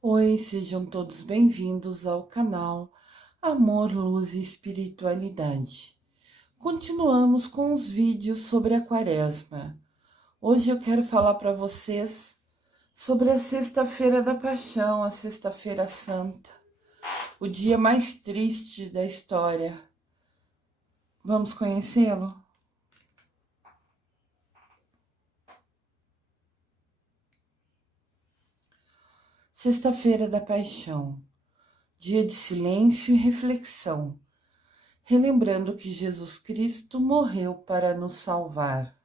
Oi, sejam todos bem-vindos ao canal Amor, Luz e Espiritualidade. Continuamos com os vídeos sobre a Quaresma. Hoje eu quero falar para vocês sobre a Sexta-feira da Paixão, a Sexta-feira Santa, o dia mais triste da história. Vamos conhecê-lo? Sexta-feira da Paixão, dia de silêncio e reflexão, relembrando que Jesus Cristo morreu para nos salvar.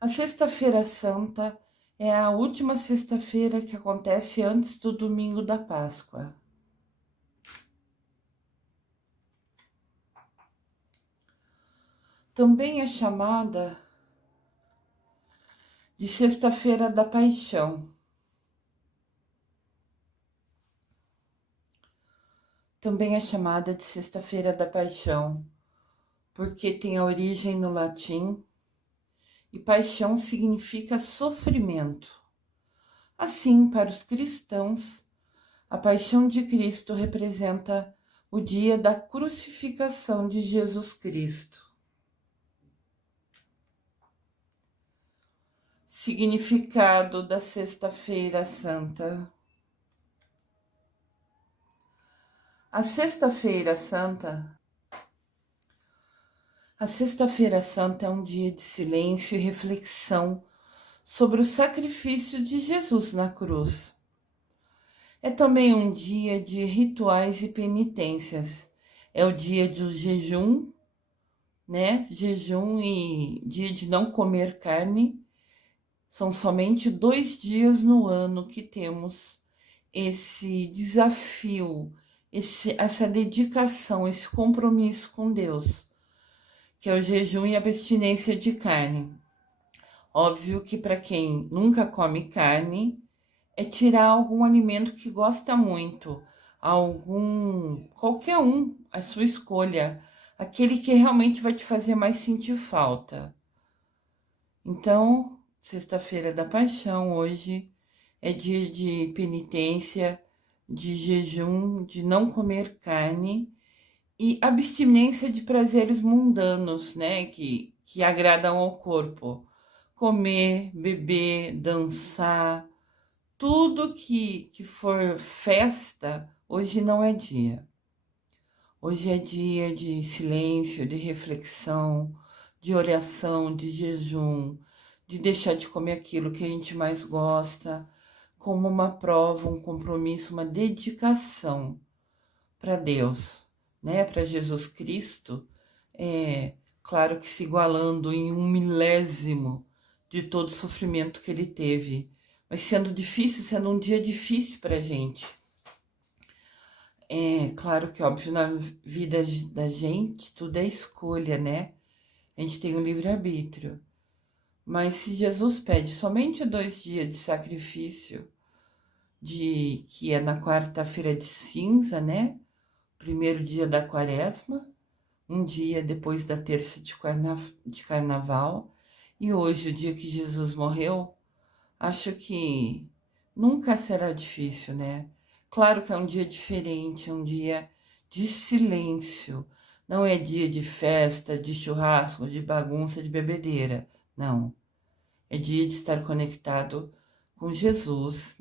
A Sexta-feira Santa é a última sexta-feira que acontece antes do domingo da Páscoa. Também é chamada de Sexta-feira da Paixão. Também é chamada de Sexta-feira da Paixão, porque tem a origem no latim e paixão significa sofrimento. Assim, para os cristãos, a paixão de Cristo representa o dia da crucificação de Jesus Cristo. Significado da Sexta-feira Santa. A Sexta-feira Santa é um dia de silêncio e reflexão sobre o sacrifício de Jesus na cruz. É também um dia de rituais e penitências. É o dia do jejum, Jejum e dia de não comer carne. São somente 2 dias no ano que temos esse desafio, essa dedicação, esse compromisso com Deus, que é o jejum e a abstinência de carne. Óbvio que para quem nunca come carne, é tirar algum alimento que gosta muito, qualquer um, a sua escolha, aquele que realmente vai te fazer mais sentir falta. Então, Sexta-feira da Paixão, hoje é dia de penitência, de jejum, de não comer carne e abstinência de prazeres mundanos, que agradam ao corpo. Comer, beber, dançar, tudo que for festa, hoje não é dia. Hoje é dia de silêncio, de reflexão, de oração, de jejum, de deixar de comer aquilo que a gente mais gosta, como uma prova, um compromisso, uma dedicação para Deus, para Jesus Cristo, claro que se igualando em 1/1000 de todo o sofrimento que ele teve, mas sendo um dia difícil para a gente. É claro que, óbvio, na vida da gente, tudo é escolha, A gente tem o livre-arbítrio. Mas se Jesus pede somente 2 dias de sacrifício, que é na quarta-feira de cinza, Primeiro dia da Quaresma, um dia depois da terça de carnaval, e hoje, o dia que Jesus morreu, acho que nunca será difícil, Claro que é um dia diferente, é um dia de silêncio. Não é dia de festa, de churrasco, de bagunça, de bebedeira. Não. É dia de estar conectado com Jesus,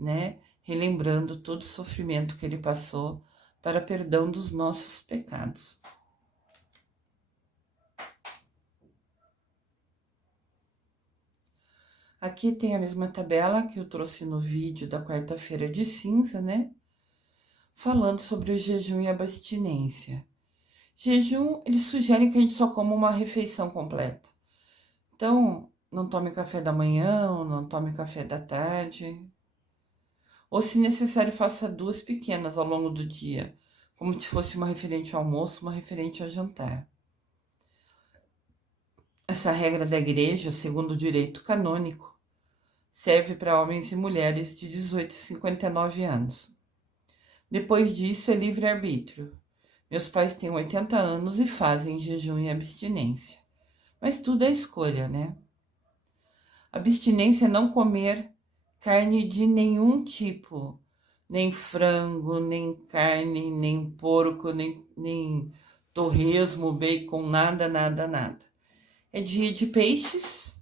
Relembrando todo o sofrimento que ele passou para perdão dos nossos pecados. Aqui tem a mesma tabela que eu trouxe no vídeo da quarta-feira de cinza, Falando sobre o jejum e a abstinência. Jejum, eles sugerem que a gente só coma uma refeição completa. Então, não tome café da manhã, ou não tome café da tarde. Ou, se necessário, faça 2 pequenas ao longo do dia, como se fosse uma referente ao almoço, uma referente ao jantar. Essa regra da igreja, segundo o direito canônico, serve para homens e mulheres de 18 a 59 anos. Depois disso, é livre-arbítrio. Meus pais têm 80 anos e fazem jejum e abstinência. Mas tudo é escolha, Abstinência é não comer carne de nenhum tipo, nem frango, nem carne, nem porco, nem torresmo, bacon, nada, nada, nada. É dia de peixes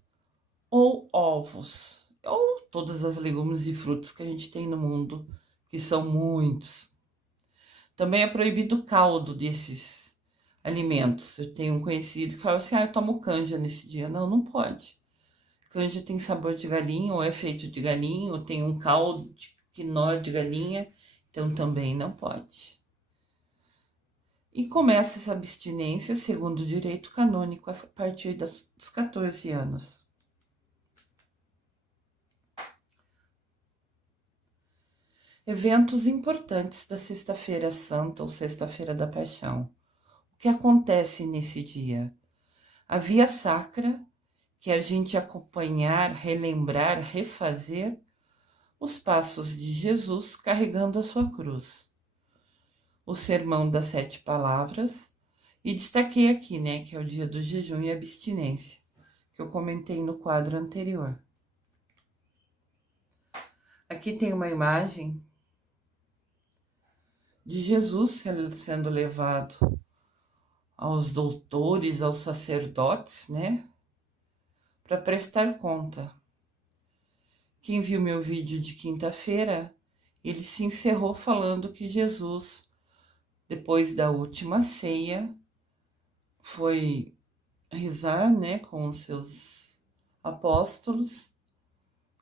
ou ovos, ou todas as legumes e frutos que a gente tem no mundo, que são muitos. Também é proibido o caldo desses alimentos. Eu tenho um conhecido que fala assim, eu tomo canja nesse dia. Não, não pode. Canja tem sabor de galinha, ou é feito de galinha, ou tem um caldo de quinó de galinha, então também não pode. E começa essa abstinência, segundo o direito canônico, a partir dos 14 anos. Eventos importantes da Sexta-feira Santa ou Sexta-feira da Paixão. O que acontece nesse dia? A via sacra, que é a gente acompanhar, relembrar, refazer os passos de Jesus carregando a sua cruz. O sermão das 7 palavras, e destaquei aqui, né, que é o dia do jejum e abstinência, que eu comentei no quadro anterior. Aqui tem uma imagem de Jesus sendo levado aos doutores, aos sacerdotes, né, para prestar conta. Quem viu meu vídeo de quinta-feira, ele se encerrou falando que Jesus, depois da última ceia, foi rezar, né, com os seus apóstolos.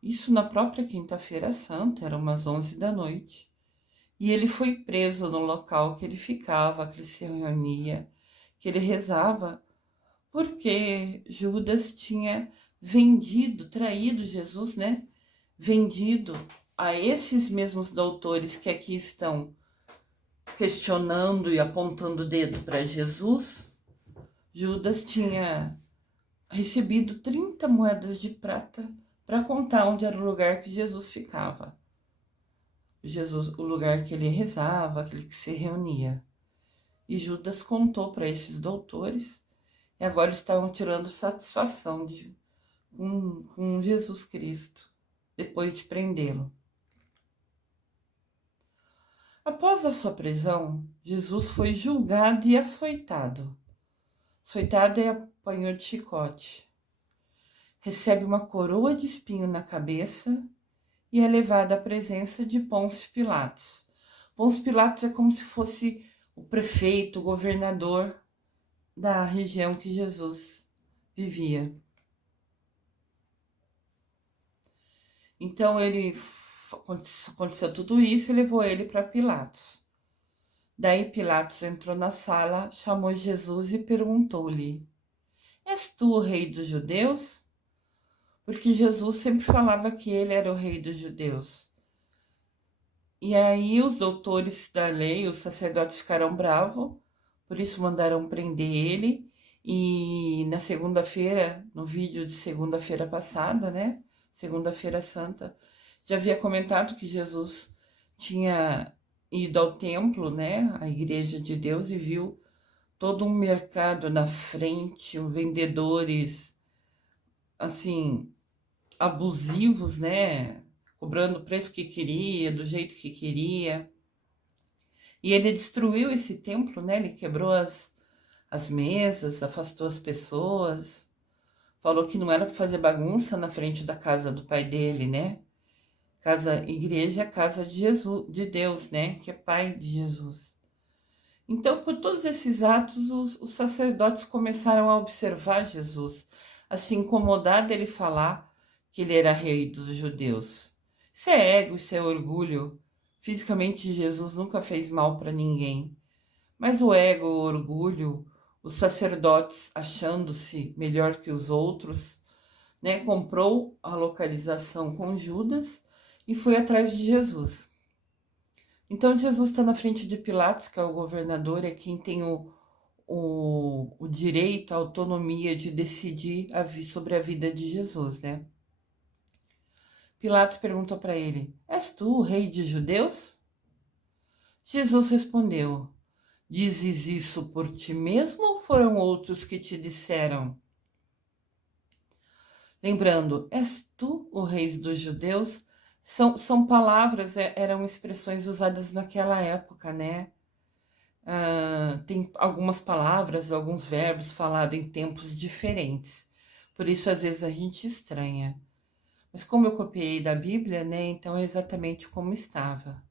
Isso na própria quinta-feira santa, eram umas 11 da noite. E ele foi preso no local que ele ficava, que ele se reunia, que ele rezava, porque Judas tinha vendido, traído Jesus, né? Vendido a esses mesmos doutores que aqui estão questionando e apontando o dedo para Jesus. Judas tinha recebido 30 moedas de prata para contar onde era o lugar que Jesus ficava. O lugar que ele rezava, aquele que se reunia. E Judas contou para esses doutores, e agora estavam tirando satisfação com Jesus Cristo, depois de prendê-lo. Após a sua prisão, Jesus foi julgado e açoitado. Açoitado é apanhou de chicote. Recebe uma coroa de espinho na cabeça e é levado à presença de Pôncio Pilatos. Pôncio Pilatos é como se fosse o prefeito, o governador da região que Jesus vivia. Então aconteceu tudo isso e levou ele para Pilatos. Daí Pilatos entrou na sala, chamou Jesus e perguntou-lhe: És tu o rei dos judeus? Porque Jesus sempre falava que ele era o rei dos judeus. E aí os doutores da lei, os sacerdotes ficaram bravos, por isso mandaram prender ele. E na segunda-feira, no vídeo de segunda-feira passada, né? Segunda-feira Santa, já havia comentado que Jesus tinha ido ao templo, né? A igreja de Deus, e viu todo um mercado na frente, vendedores, assim, abusivos, né? Cobrando o preço que queria, do jeito que queria. E ele destruiu esse templo, né? Ele quebrou as mesas, afastou as pessoas. Falou que não era para fazer bagunça na frente da casa do pai dele, né? Igreja é casa de Jesus, de Deus, né? Que é pai de Jesus. Então, por todos esses atos, os sacerdotes começaram a observar Jesus, a se incomodar dele falar que ele era rei dos judeus. Isso é ego, isso é orgulho. Fisicamente, Jesus nunca fez mal para ninguém. Mas o ego, o orgulho, os sacerdotes achando-se melhor que os outros, né, comprou a localização com Judas e foi atrás de Jesus. Então Jesus está na frente de Pilatos, que é o governador, é quem tem o direito, a autonomia de decidir sobre a vida de Jesus, né? Pilatos perguntou para ele: És tu o rei dos judeus? Jesus respondeu: Dizes isso por ti mesmo ou foram outros que te disseram? Lembrando, és tu o rei dos judeus? São palavras, eram expressões usadas naquela época, né? Tem algumas palavras, alguns verbos falados em tempos diferentes. Por isso, às vezes, a gente estranha. Mas como eu copiei da Bíblia, né? Então é exatamente como estava.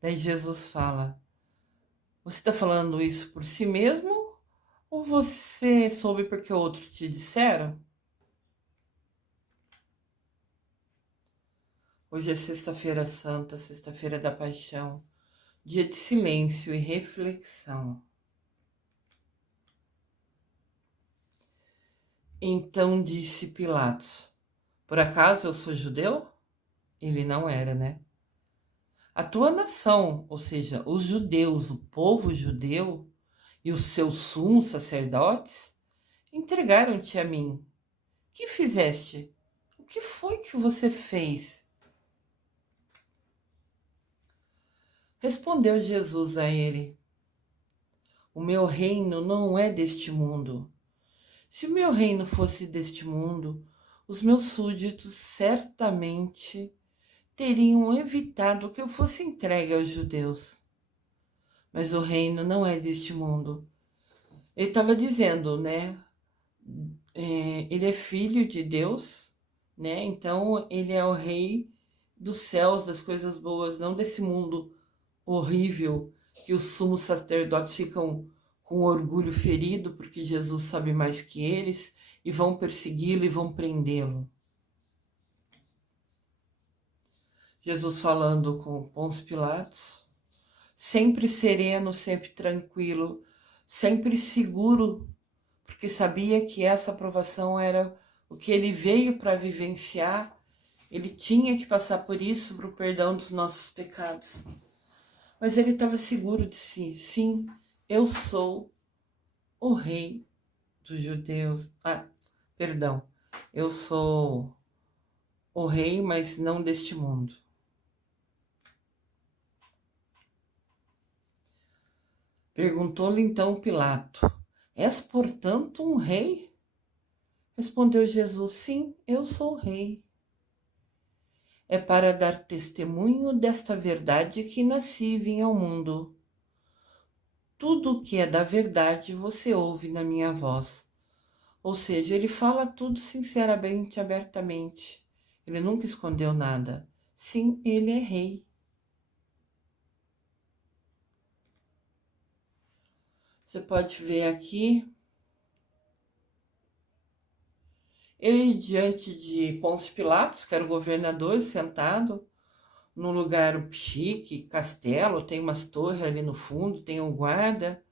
Daí Jesus fala: você está falando isso por si mesmo? Ou você soube porque outros te disseram? Hoje é Sexta-feira Santa, Sexta-feira da Paixão, dia de silêncio e reflexão. Então disse Pilatos: por acaso eu sou judeu? Ele não era, né? A tua nação, ou seja, os judeus, o povo judeu e os seus sumos sacerdotes, entregaram-te a mim. Que fizeste? O que foi que você fez? Respondeu Jesus a ele: o meu reino não é deste mundo. Se o meu reino fosse deste mundo, os meus súditos certamente teriam evitado que eu fosse entregue aos judeus. Mas o reino não é deste mundo. Ele estava dizendo, né? Ele é filho de Deus, né? Então ele é o rei dos céus, das coisas boas, não desse mundo horrível que os sumos sacerdotes ficam com orgulho ferido porque Jesus sabe mais que eles e vão persegui-lo e vão prendê-lo. Jesus falando com Pôncio Pilatos, sempre sereno, sempre tranquilo, sempre seguro, porque sabia que essa provação era o que ele veio para vivenciar. Ele tinha que passar por isso para o perdão dos nossos pecados. Mas ele estava seguro de si. Sim, eu sou o rei dos judeus. Perdão. Eu sou o rei, mas não deste mundo. Perguntou-lhe então Pilato: és, portanto, um rei? Respondeu Jesus: sim, eu sou o rei. É para dar testemunho desta verdade que nasci e vim ao mundo. Tudo o que é da verdade você ouve na minha voz. Ou seja, ele fala tudo sinceramente, abertamente. Ele nunca escondeu nada. Sim, ele é rei. Você pode ver aqui ele diante de Pôncio Pilatos, que era o governador, sentado num lugar chique, castelo, tem umas torres ali no fundo, tem um guarda.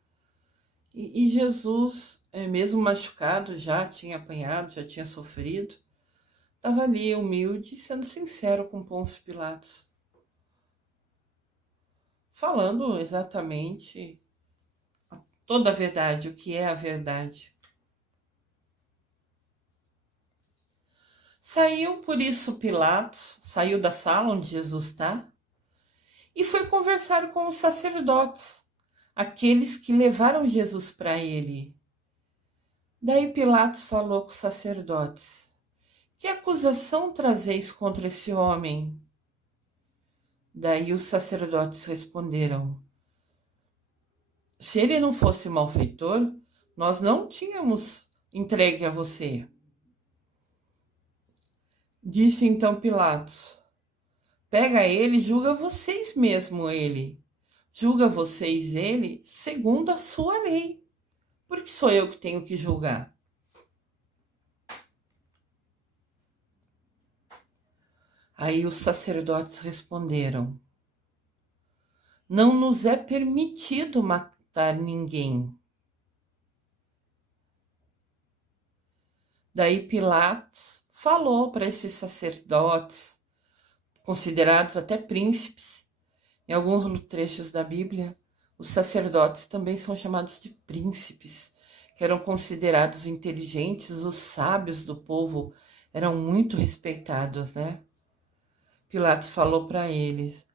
E Jesus, mesmo machucado, já tinha apanhado, já tinha sofrido, estava ali humilde, sendo sincero com Pôncio Pilatos, falando exatamente toda a verdade, o que é a verdade. Saiu por isso Pilatos, saiu da sala onde Jesus está, e foi conversar com os sacerdotes, aqueles que levaram Jesus para ele. Daí Pilatos falou com os sacerdotes: que acusação trazeis contra esse homem? Daí os sacerdotes responderam: se ele não fosse malfeitor, nós não tínhamos entregue a você. Disse então Pilatos: pega ele e julga vocês mesmo ele. Julga vocês ele segundo a sua lei. Porque sou eu que tenho que julgar. Aí os sacerdotes responderam: não nos é permitido matar ninguém. Daí Pilatos falou para esses sacerdotes, considerados até príncipes. Em alguns trechos da Bíblia, os sacerdotes também são chamados de príncipes, que eram considerados inteligentes, os sábios do povo eram muito respeitados, né? Pilatos falou para eles: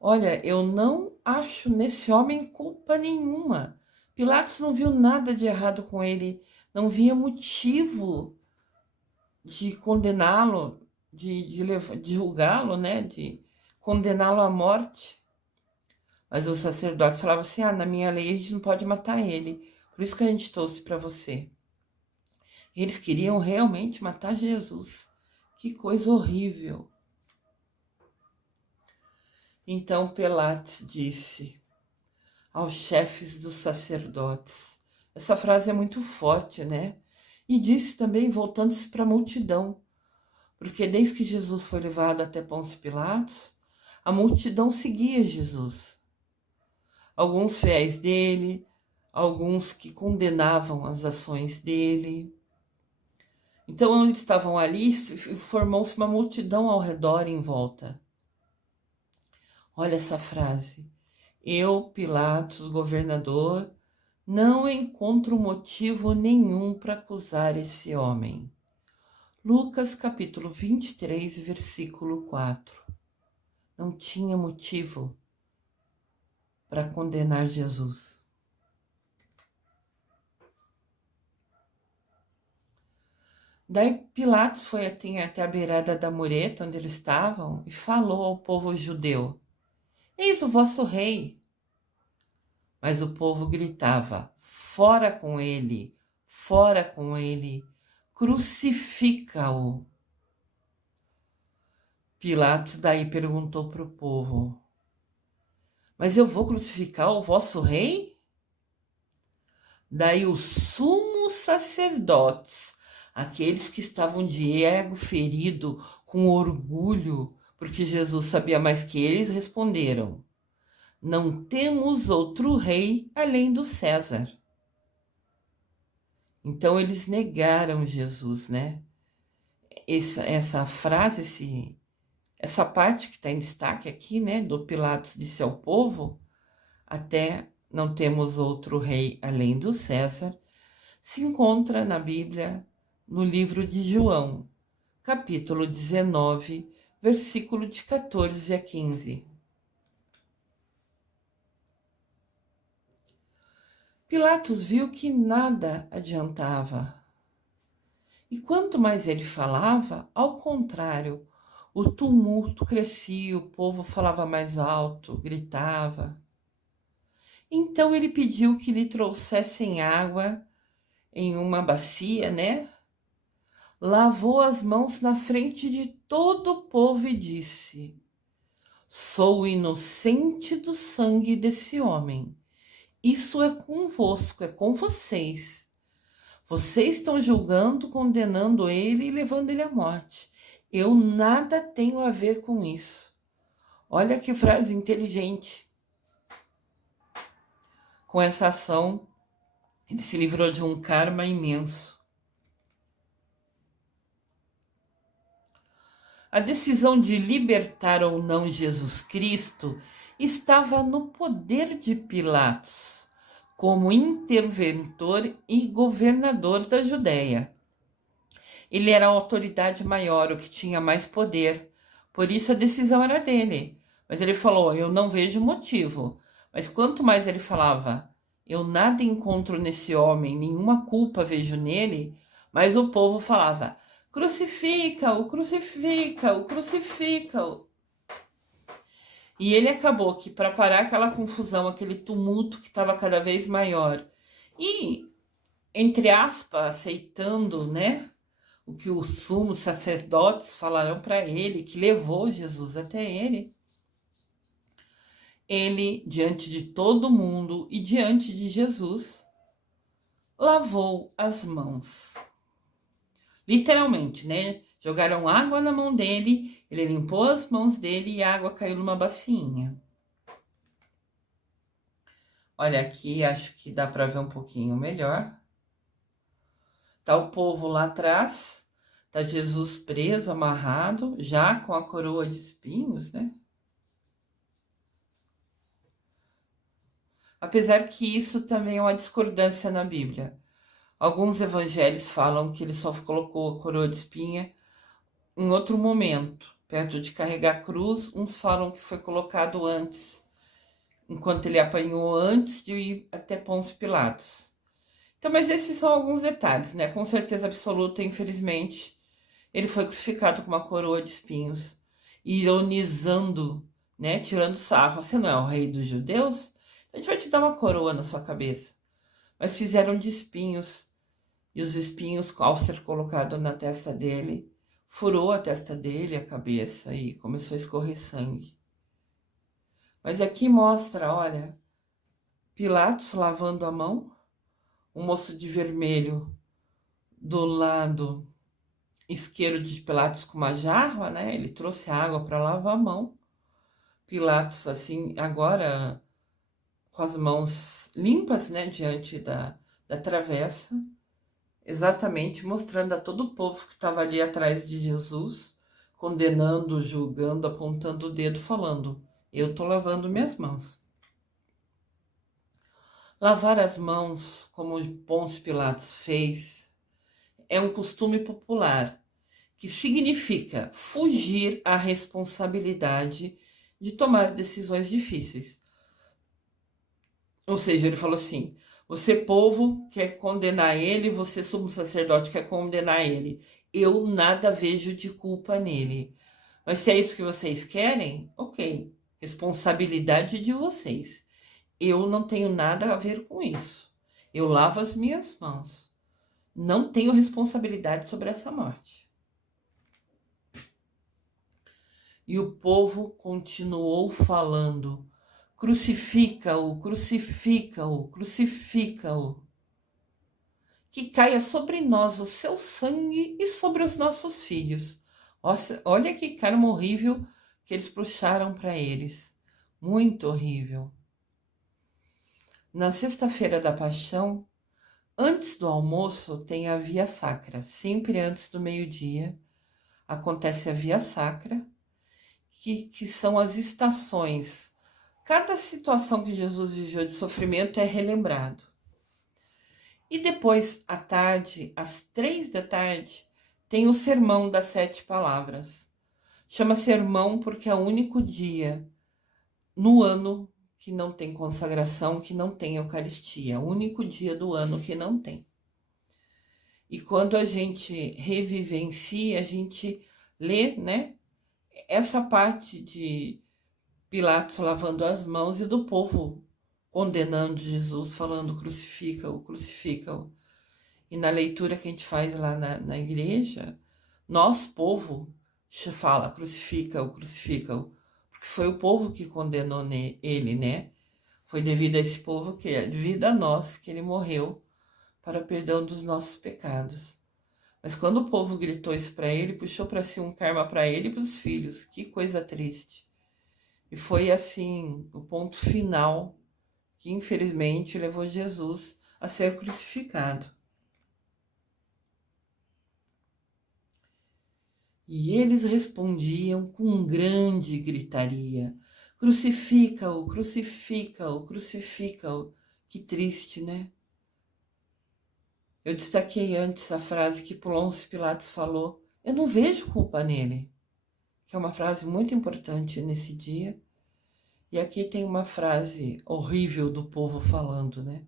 olha, eu não acho nesse homem culpa nenhuma. Pilatos não viu nada de errado com ele, não via motivo de condená-lo, de julgá-lo, né? De condená-lo à morte. Mas os sacerdotes falavam assim: na minha lei a gente não pode matar ele. Por isso que a gente trouxe para você. Eles queriam realmente matar Jesus. Que coisa horrível. Então Pilatos disse aos chefes dos sacerdotes. Essa frase é muito forte, né? E disse também, voltando-se para a multidão, porque desde que Jesus foi levado até Pôncio Pilatos, a multidão seguia Jesus. Alguns fiéis dele, alguns que condenavam as ações dele. Então, eles estavam ali, formou-se uma multidão ao redor, em volta. Olha essa frase. Eu, Pilatos, governador, não encontro motivo nenhum para acusar esse homem. Lucas capítulo 23, versículo 4. Não tinha motivo para condenar Jesus. Daí Pilatos foi até a beirada da mureta onde eles estavam e falou ao povo judeu: Eis o vosso rei. Mas o povo gritava: Fora com ele, fora com ele, crucifica-o. Pilatos daí perguntou para o povo: Mas eu vou crucificar o vosso rei? Daí os sumos sacerdotes, aqueles que estavam de ego ferido, com orgulho, porque Jesus sabia mais que eles, responderam: Não temos outro rei além do César. Então eles negaram Jesus, né? Essa frase, essa parte que está em destaque aqui, né? Do Pilatos disse ao povo, até não temos outro rei além do César, se encontra na Bíblia, no livro de João, capítulo 19, versículo de 14 a 15. Pilatos viu que nada adiantava. E quanto mais ele falava, ao contrário, o tumulto crescia, o povo falava mais alto, gritava. Então ele pediu que lhe trouxessem água em uma bacia, né? Lavou as mãos na frente de todo o povo e disse: Sou inocente do sangue desse homem. Isso é convosco, é com vocês. Vocês estão julgando, condenando ele e levando ele à morte. Eu nada tenho a ver com isso. Olha que frase inteligente. Com essa ação, ele se livrou de um karma imenso. A decisão de libertar ou não Jesus Cristo estava no poder de Pilatos, como interventor e governador da Judéia. Ele era a autoridade maior, o que tinha mais poder, por isso a decisão era dele. Mas ele falou: eu não vejo motivo. Mas quanto mais ele falava: eu nada encontro nesse homem, nenhuma culpa vejo nele, mais o povo falava: crucifica-o, crucifica-o, crucifica-o. E ele acabou que, para parar aquela confusão, aquele tumulto que estava cada vez maior, e, entre aspas, aceitando, né, o que os sumos sacerdotes falaram para ele, que levou Jesus até ele, diante de todo mundo e diante de Jesus, lavou as mãos. Literalmente, né? Jogaram água na mão dele, ele limpou as mãos dele e a água caiu numa bacinha. Olha aqui, acho que dá para ver um pouquinho melhor. Tá o povo lá atrás, tá Jesus preso, amarrado, já com a coroa de espinhos, né? Apesar que isso também é uma discordância na Bíblia. Alguns evangelhos falam que ele só colocou a coroa de espinha em outro momento, perto de carregar a cruz. Uns falam que foi colocado antes, enquanto ele apanhou antes de ir até Pôncio Pilatos. Então, mas esses são alguns detalhes, né? Com certeza absoluta, infelizmente, ele foi crucificado com uma coroa de espinhos, ironizando, né, tirando sarro. Você não é o rei dos judeus? A gente vai te dar uma coroa na sua cabeça. Mas fizeram de espinhos, e os espinhos, ao ser colocado na testa dele, furou a testa dele, a cabeça, e começou a escorrer sangue. Mas aqui mostra, olha, Pilatos lavando a mão, um moço de vermelho do lado esquerdo de Pilatos com uma jarra, né? Ele trouxe água para lavar a mão. Pilatos, assim, agora com as mãos limpas, né? Diante da travessa, exatamente mostrando a todo o povo que estava ali atrás de Jesus, condenando, julgando, apontando o dedo, falando: eu estou lavando minhas mãos. Lavar as mãos, como Pôncio Pilatos fez, é um costume popular que significa fugir à responsabilidade de tomar decisões difíceis. Ou seja, ele falou assim: você, povo, quer condenar ele, você, sumo sacerdote, quer condenar ele. Eu nada vejo de culpa nele. Mas se é isso que vocês querem, ok. Responsabilidade de vocês. Eu não tenho nada a ver com isso. Eu lavo as minhas mãos. Não tenho responsabilidade sobre essa morte. E o povo continuou falando: crucifica-o, crucifica-o, crucifica-o. Que caia sobre nós o seu sangue e sobre os nossos filhos. Olha que karma horrível que eles puxaram para eles. Muito horrível. Na sexta-feira da Paixão, antes do almoço, tem a Via Sacra. Sempre antes do meio-dia acontece a Via Sacra, que são as estações. Cada situação que Jesus viveu de sofrimento é relembrado. E depois, à tarde, às 3 da tarde, tem o Sermão das 7 Palavras. Chama sermão porque é o único dia no ano que não tem consagração, que não tem Eucaristia. É o único dia do ano que não tem. E quando a gente revivencia, a gente lê, né, essa parte de Pilatos lavando as mãos e do povo condenando Jesus, falando crucifica-o, crucifica-o. E na leitura que a gente faz lá na igreja, nós, povo, fala crucifica-o, crucifica-o. Porque foi o povo que condenou ele, né? Foi devido a esse povo, devido a nós, que ele morreu para perdão dos nossos pecados. Mas quando o povo gritou isso para ele, puxou para si um karma para ele e para os filhos. Que coisa triste. E foi assim o ponto final que infelizmente levou Jesus a ser crucificado. E eles respondiam com grande gritaria: crucifica-o, crucifica-o, crucifica-o. Que triste, né? Eu destaquei antes a frase que Pôncio Pilatos falou: eu não vejo culpa nele. Que é uma frase muito importante nesse dia. E aqui tem uma frase horrível do povo falando, né?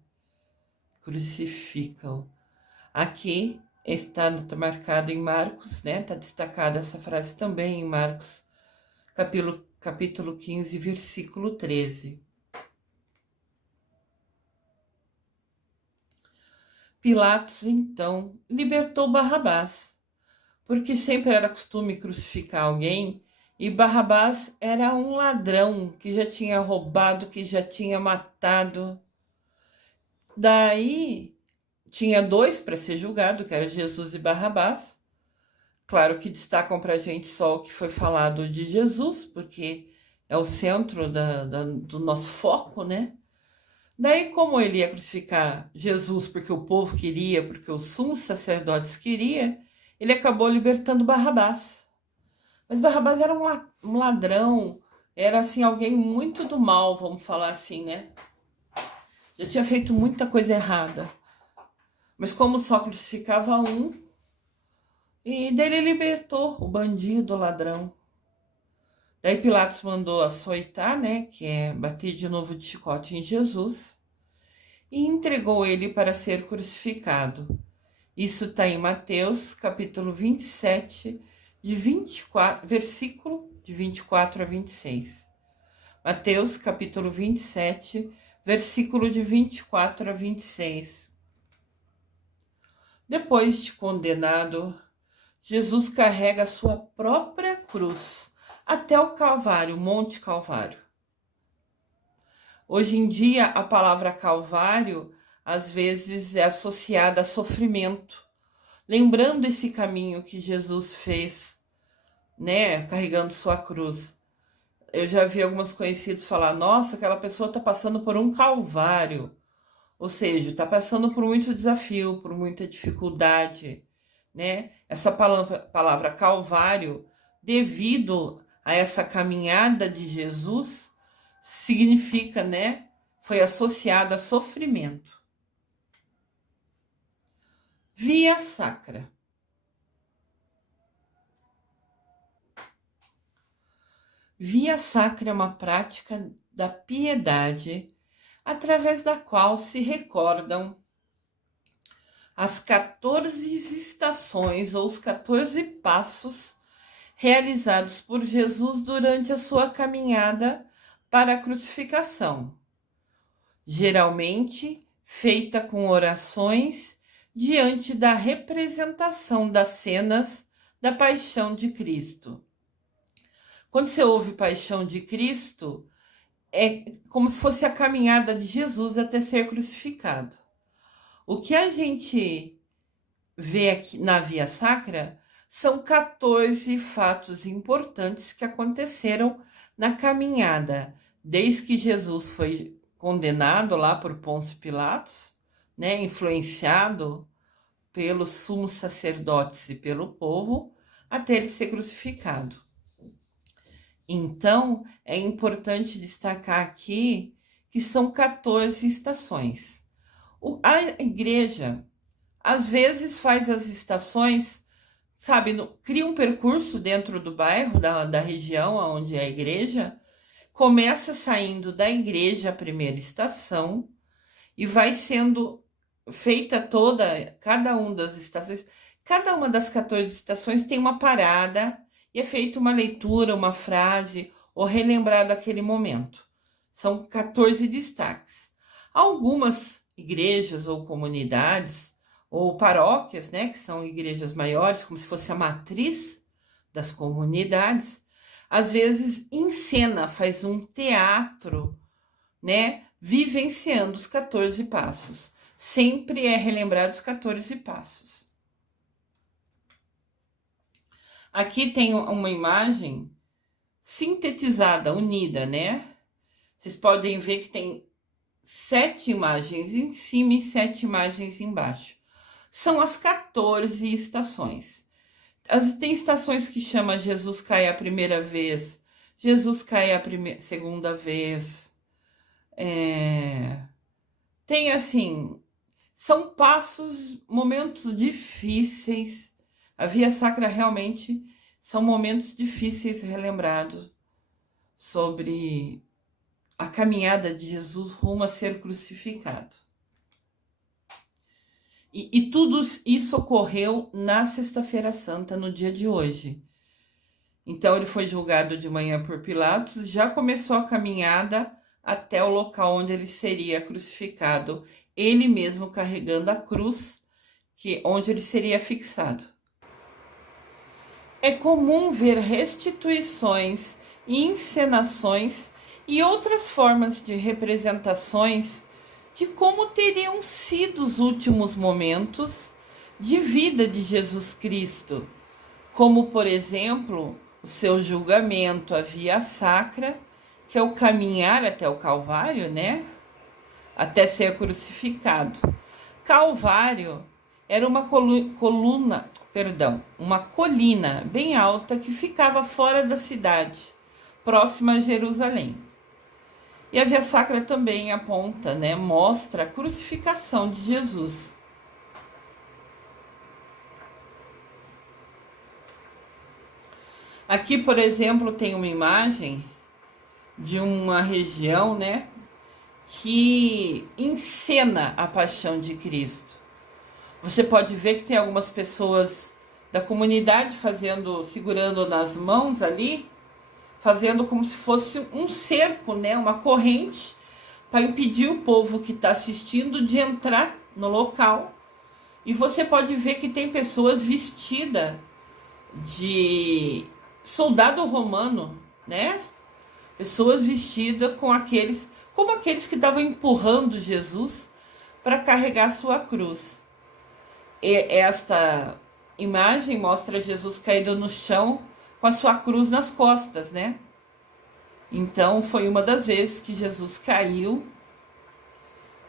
Crucifica-o. Aqui está marcado em Marcos, né? Está destacada essa frase também em Marcos, capítulo 15, versículo 13. Pilatos, então, libertou Barrabás, porque sempre era costume crucificar alguém, e Barrabás era um ladrão que já tinha roubado, que já tinha matado. Daí tinha dois para ser julgado, que era Jesus e Barrabás. Claro que destacam para a gente só o que foi falado de Jesus, porque é o centro do nosso foco, né? Daí, como ele ia crucificar Jesus porque o povo queria, porque os sumos sacerdotes queriam, ele acabou libertando Barrabás. Mas Barrabás era um ladrão, era assim alguém muito do mal, vamos falar assim, né? Já tinha feito muita coisa errada. Mas como só crucificava um, e dele libertou o bandido, o ladrão. Daí Pilatos mandou açoitar, né, que é bater de novo de chicote em Jesus, e entregou ele para ser crucificado. Isso está em Mateus, capítulo 27, versículo de 24 a 26. Mateus, capítulo 27, versículo de 24 a 26. Depois de condenado, Jesus carrega a sua própria cruz até o Calvário, Monte Calvário. Hoje em dia, a palavra Calvário, às vezes, é associada a sofrimento, lembrando esse caminho que Jesus fez, né, carregando sua cruz. Eu já vi alguns conhecidos falar, nossa, aquela pessoa está passando por um calvário. Ou seja, está passando por muito desafio, por muita dificuldade, né? Essa palavra Calvário, devido a essa caminhada de Jesus, significa, né? Foi associada a sofrimento. Via Sacra. Via Sacra é uma prática da piedade através da qual se recordam as 14 estações ou os 14 passos realizados por Jesus durante a sua caminhada para a crucificação, geralmente feita com orações diante da representação das cenas da Paixão de Cristo. Quando você ouve Paixão de Cristo, é como se fosse a caminhada de Jesus até ser crucificado. O que a gente vê aqui na Via Sacra são 14 fatos importantes que aconteceram na caminhada, desde que Jesus foi condenado lá por Pôncio Pilatos, né, influenciado pelos sumos sacerdotes e pelo povo, até ele ser crucificado. Então, é importante destacar aqui que são 14 estações. A igreja, às vezes, faz as estações, sabe, cria um percurso dentro do bairro, da região onde é a igreja, começa saindo da igreja a primeira estação e vai sendo feita cada uma das estações. Cada uma das 14 estações tem uma parada e é feita uma leitura, uma frase, ou relembrado aquele momento. São 14 destaques. Algumas igrejas ou comunidades, ou paróquias, né, que são igrejas maiores, como se fosse a matriz das comunidades, às vezes encena, faz um teatro, né, vivenciando os 14 passos. Sempre é relembrado os 14 passos. Aqui tem uma imagem sintetizada, unida, né? Vocês podem ver que tem 7 imagens em cima e 7 imagens embaixo. São as 14 estações. Tem estações que chama Jesus cai a primeira vez, Jesus cai a segunda vez. Tem assim, são passos, momentos difíceis. A Via Sacra realmente são momentos difíceis relembrados sobre a caminhada de Jesus rumo a ser crucificado. E tudo isso ocorreu na Sexta-feira Santa, no dia de hoje. Então ele foi julgado de manhã por Pilatos, já começou a caminhada até o local onde ele seria crucificado, ele mesmo carregando a cruz, onde ele seria fixado. É comum ver restituições, encenações e outras formas de representações de como teriam sido os últimos momentos de vida de Jesus Cristo, como, por exemplo, o seu julgamento, a Via Sacra, que é o caminhar até o Calvário, né? Até ser crucificado. Calvário era uma colina bem alta que ficava fora da cidade, próxima a Jerusalém. E a Via Sacra também aponta, né, mostra a crucificação de Jesus. Aqui, por exemplo, tem uma imagem de uma região, né, que encena a paixão de Cristo. Você pode ver que tem algumas pessoas da comunidade segurando nas mãos ali, fazendo como se fosse um cerco, né? Uma corrente para impedir o povo que está assistindo de entrar no local. E você pode ver que tem pessoas vestidas de soldado romano, né? Pessoas vestidas como aqueles que estavam empurrando Jesus para carregar sua cruz. E esta imagem mostra Jesus caído no chão com a sua cruz nas costas, né? Então foi uma das vezes que Jesus caiu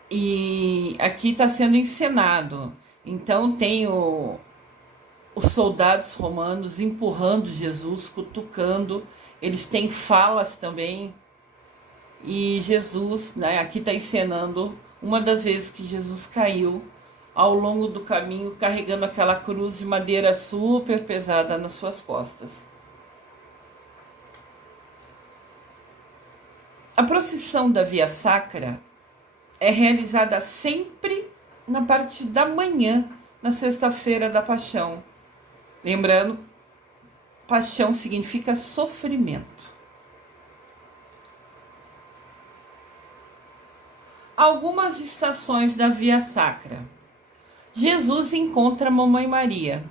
e aqui está sendo encenado. Então tem os soldados romanos empurrando Jesus, cutucando. Eles têm falas também. E Jesus, né, aqui está encenando uma das vezes que Jesus caiu ao longo do caminho, carregando aquela cruz de madeira super pesada nas suas costas. A procissão da Via Sacra é realizada sempre na parte da manhã, na sexta-feira da Paixão. Lembrando, paixão significa sofrimento. Algumas estações da Via Sacra. Jesus encontra a Mamãe Maria.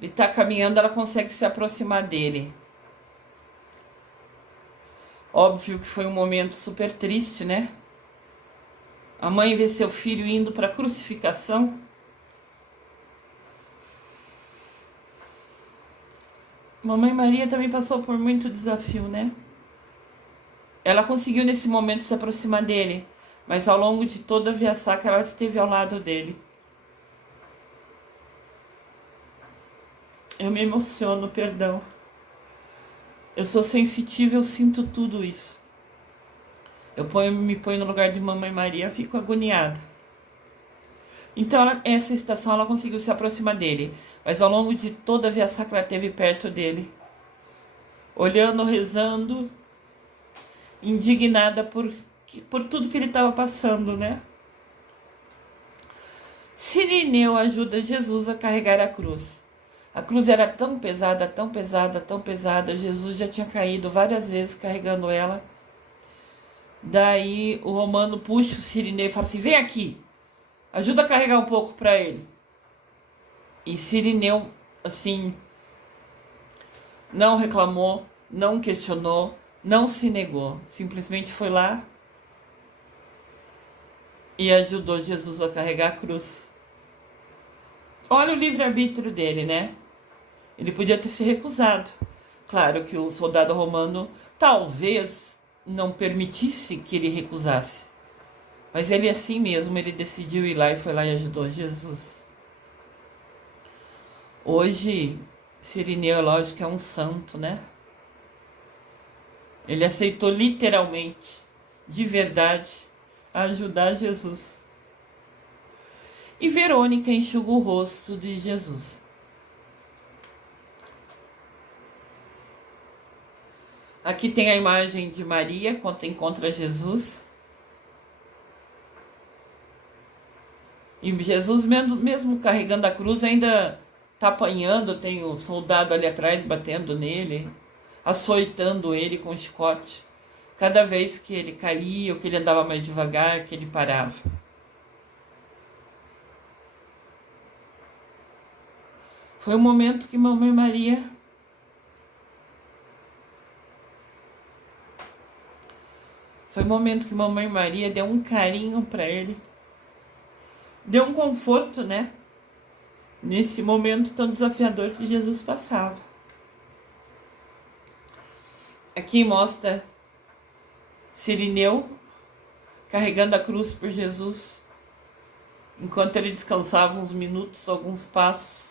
Ele está caminhando, ela consegue se aproximar dele. Óbvio que foi um momento super triste, né? A mãe vê seu filho indo para a crucificação. Mamãe Maria também passou por muito desafio, né? Ela conseguiu nesse momento se aproximar dele, mas ao longo de toda a Via Sacra ela esteve ao lado dele. Eu me emociono, perdão. Eu sou sensitiva, eu sinto tudo isso. Eu me ponho no lugar de Mamãe Maria, fico agoniada. Então, essa estação, ela conseguiu se aproximar dele. Mas ao longo de toda a Via Sacra, ela esteve perto dele. Olhando, rezando, indignada por tudo que ele estava passando, né? Cirineu ajuda Jesus a carregar a cruz. A cruz era tão pesada, tão pesada, tão pesada. Jesus já tinha caído várias vezes carregando ela. Daí o romano puxa o Cirineu e fala assim: vem aqui, ajuda a carregar um pouco para ele. E Cirineu, assim, não reclamou, não questionou, não se negou. Simplesmente foi lá e ajudou Jesus a carregar a cruz. Olha o livre-arbítrio dele, né? Ele podia ter se recusado. Claro que o soldado romano talvez não permitisse que ele recusasse. Mas ele assim mesmo, ele decidiu ir lá e foi lá e ajudou Jesus. Hoje, Cirineu, é lógico que é um santo, né? Ele aceitou literalmente, de verdade, ajudar Jesus. E Verônica enxuga o rosto de Jesus. Aqui tem a imagem de Maria quando encontra Jesus. E Jesus, mesmo carregando a cruz, ainda está apanhando. Tem o soldado ali atrás batendo nele, açoitando ele com chicote. Cada vez que ele caía, ou que ele andava mais devagar, que ele parava. Foi um momento que Mamãe Maria deu um carinho para ele. Deu um conforto, né? Nesse momento tão desafiador que Jesus passava. Aqui mostra Cirineu carregando a cruz por Jesus, enquanto ele descansava uns minutos, alguns passos.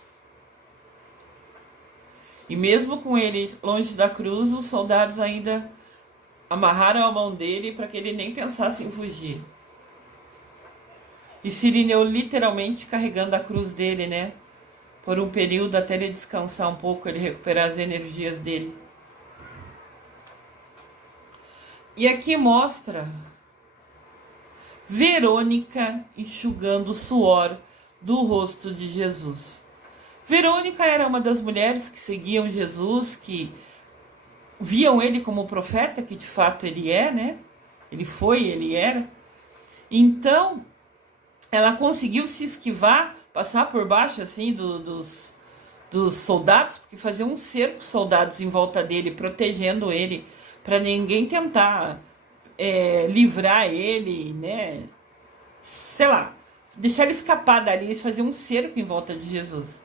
E mesmo com ele longe da cruz, os soldados ainda amarraram a mão dele para que ele nem pensasse em fugir. E Cirineu literalmente carregando a cruz dele, né? Por um período até ele descansar um pouco, ele recuperar as energias dele. E aqui mostra Verônica enxugando o suor do rosto de Jesus. Verônica era uma das mulheres que seguiam Jesus, que viam ele como profeta, que de fato ele é, né? Ele foi, ele era. Então, ela conseguiu se esquivar, passar por baixo assim dos soldados, porque faziam um cerco de soldados em volta dele, protegendo ele, para ninguém tentar livrar ele, né? Sei lá, deixar ele escapar dali. Eles faziam um cerco em volta de Jesus.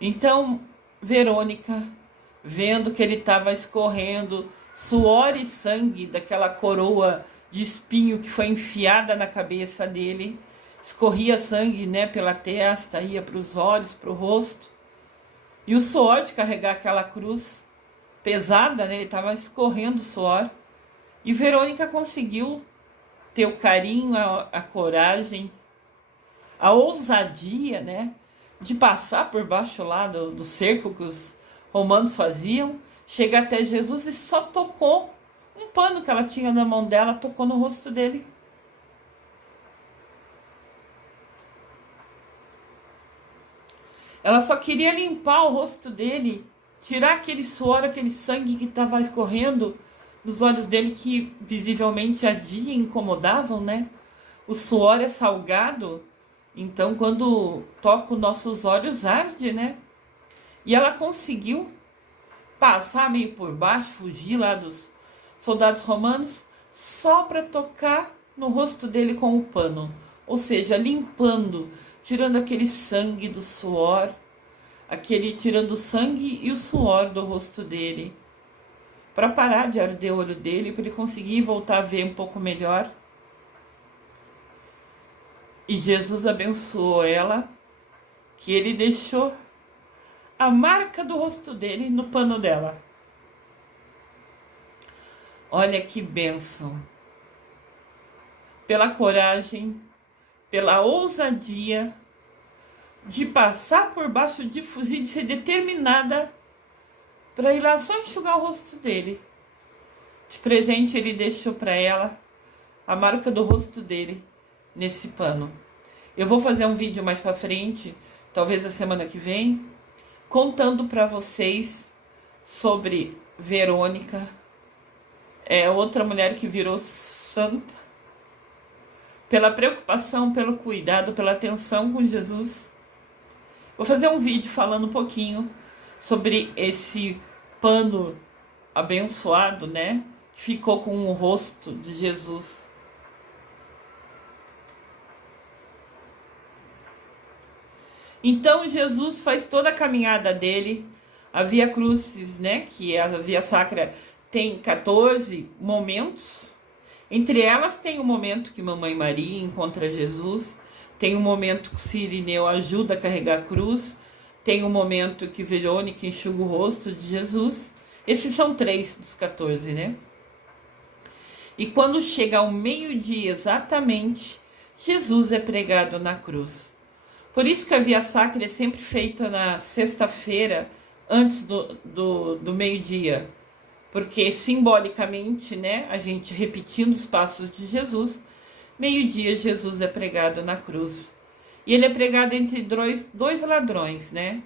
Então, Verônica, vendo que ele estava escorrendo suor e sangue daquela coroa de espinho que foi enfiada na cabeça dele, escorria sangue, né, pela testa, ia para os olhos, para o rosto, e o suor de carregar aquela cruz pesada, né, ele estava escorrendo suor, e Verônica conseguiu ter o carinho, a coragem, a ousadia, né, de passar por baixo lá do cerco que os romanos faziam, chega até Jesus e só tocou um pano que ela tinha na mão dela, tocou no rosto dele. Ela só queria limpar o rosto dele, tirar aquele suor, aquele sangue que estava escorrendo nos olhos dele, que visivelmente ardia e incomodavam, né? O suor é salgado, então quando toca os nossos olhos arde, né? E ela conseguiu passar meio por baixo, fugir lá dos soldados romanos, só para tocar no rosto dele com o pano. Ou seja, limpando, tirando aquele sangue do suor, tirando o sangue e o suor do rosto dele, para parar de arder o olho dele, para ele conseguir voltar a ver um pouco melhor. E Jesus abençoou ela, que ele deixou a marca do rosto dele no pano dela. Olha que bênção! Pela coragem, pela ousadia de passar por baixo de fuzil, de ser determinada para ir lá só enxugar o rosto dele. De presente ele deixou para ela a marca do rosto dele nesse pano. Eu vou fazer um vídeo mais para frente, talvez a semana que vem, contando para vocês sobre Verônica, outra mulher que virou santa, pela preocupação, pelo cuidado, pela atenção com Jesus. Vou fazer um vídeo falando um pouquinho sobre esse pano abençoado, né? Que ficou com o rosto de Jesus. Então Jesus faz toda a caminhada dele. A Via Crucis, né? Que é a Via Sacra, tem 14 momentos. Entre elas tem o momento que Mamãe Maria encontra Jesus. Tem um momento que Cirineu ajuda a carregar a cruz. Tem um momento que Verônica enxuga o rosto de Jesus. Esses são 3 dos 14, né? E quando chega ao meio-dia exatamente, Jesus é pregado na cruz. Por isso que a Via Sacra é sempre feita na sexta-feira, antes do meio-dia. Porque simbolicamente, né, a gente repetindo os passos de Jesus, meio-dia Jesus é pregado na cruz. E ele é pregado entre dois ladrões, né?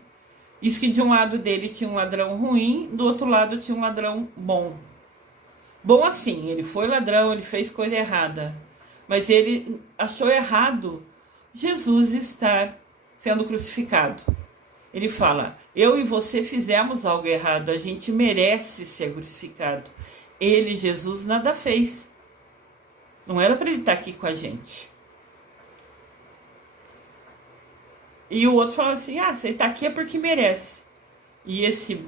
Isso que de um lado dele tinha um ladrão ruim, do outro lado tinha um ladrão bom. Bom assim, ele foi ladrão, ele fez coisa errada. Mas ele achou errado Jesus estar sendo crucificado. Ele fala, eu e você fizemos algo errado, a gente merece ser crucificado. Ele, Jesus, nada fez. Não era para ele estar aqui com a gente. E o outro fala assim, você está aqui é porque merece. E esse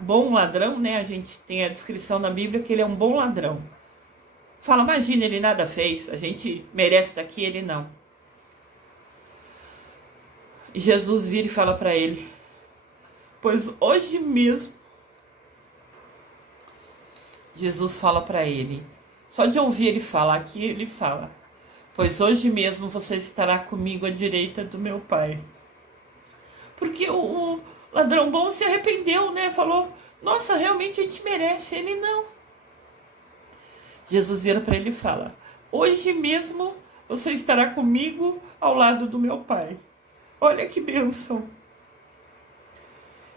bom ladrão, né, a gente tem a descrição na Bíblia que ele é um bom ladrão. Fala, imagina, ele nada fez, a gente merece estar aqui, ele não. E Jesus vira e fala para ele, pois hoje mesmo, Jesus fala para ele, só de ouvir ele falar aqui, ele fala, pois hoje mesmo você estará comigo à direita do meu Pai. Porque o ladrão bom se arrependeu, né? Falou, nossa, realmente a gente merece. Ele não. Jesus vira para ele e fala, hoje mesmo você estará comigo ao lado do meu Pai. Olha que bênção!